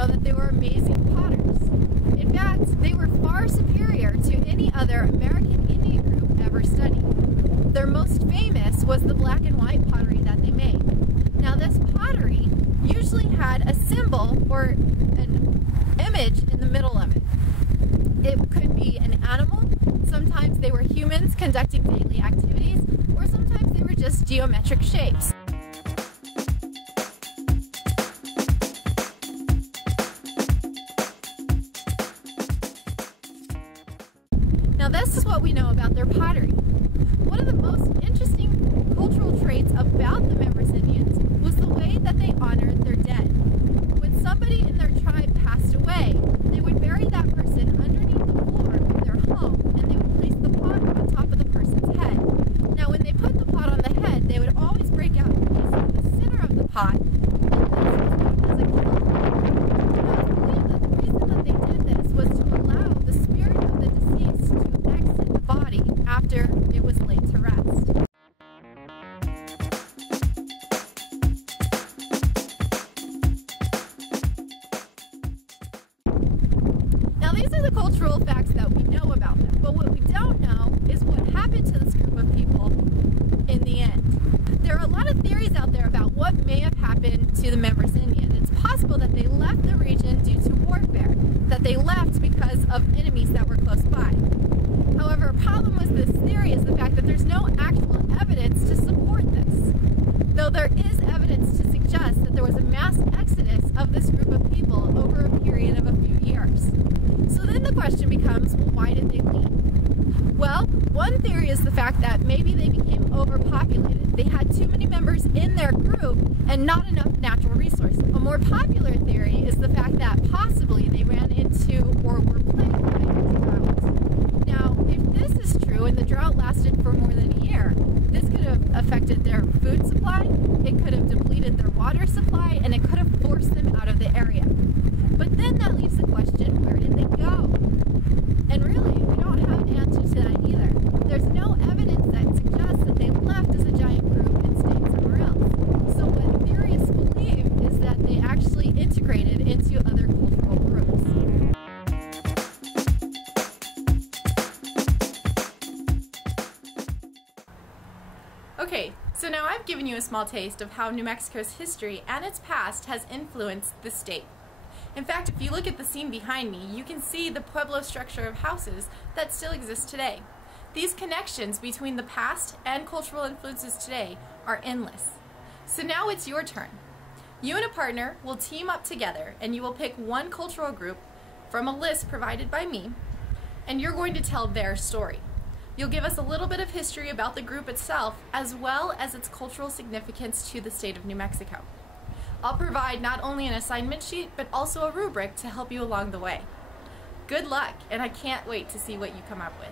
know that they were amazing potters. In fact, they were far superior to any other American Indian group ever studied. Their most famous was the black and white pottery that they made. Now this pottery usually had a symbol or an image in the middle of it. It could be an animal, sometimes they were humans conducting daily activities, or sometimes they were just geometric shapes. Now this is what we know about their pottery. One of the most interesting cultural traits about the Mimbres Indians was the way that they honored their dead. When somebody in their tribe passed away, they would bury that person underneath the floor of their home, and they would place the pot on top of the person's head. Now when they put the pot on the head, they would always break out a piece of the center of the pot, and this was known as a kiln. Now it's believed that the reason that they did this was to allow the spirit of the deceased to exit the body after it was laid to rest. Now these are the cultural facts that we know about them, but what we don't know is what happened to this group of people in the end. There are a lot of theories out there about what may have happened to the Mimbres Indians. It's possible that they left the region due to warfare, that they left because of enemies that were close by. However, a problem with this theory is the fact that there's no actual evidence to support this, though there is evidence to suggest that there was a mass exodus of this group of people over a period of a few years. So then the question becomes, well, why did they leave? Well, one theory is the fact that maybe they became overpopulated. They had too many members in their group and not enough natural resources. A more popular theory is the fact that possibly they ran into or were plagued by a drought. Now, if this is true and the drought lasted for more than a year, this could have affected their food supply, it could have depleted their water supply, and it could have forced them out of the area. But then that leaves the question, where did they go? And really, we don't have an answer to that either. There's no evidence that suggests that they left as a giant group and stayed somewhere else. So what theorists believe is that they actually integrated into other cultural groups. Okay, so now I've given you a small taste of how New Mexico's history and its past has influenced the state. In fact, if you look at the scene behind me, you can see the Pueblo structure of houses that still exist today. These connections between the past and cultural influences today are endless. So now it's your turn. You and a partner will team up together and you will pick one cultural group from a list provided by me, and you're going to tell their story. You'll give us a little bit of history about the group itself as well as its cultural significance to the state of New Mexico. I'll provide not only an assignment sheet, but also a rubric to help you along the way. Good luck, and I can't wait to see what you come up with.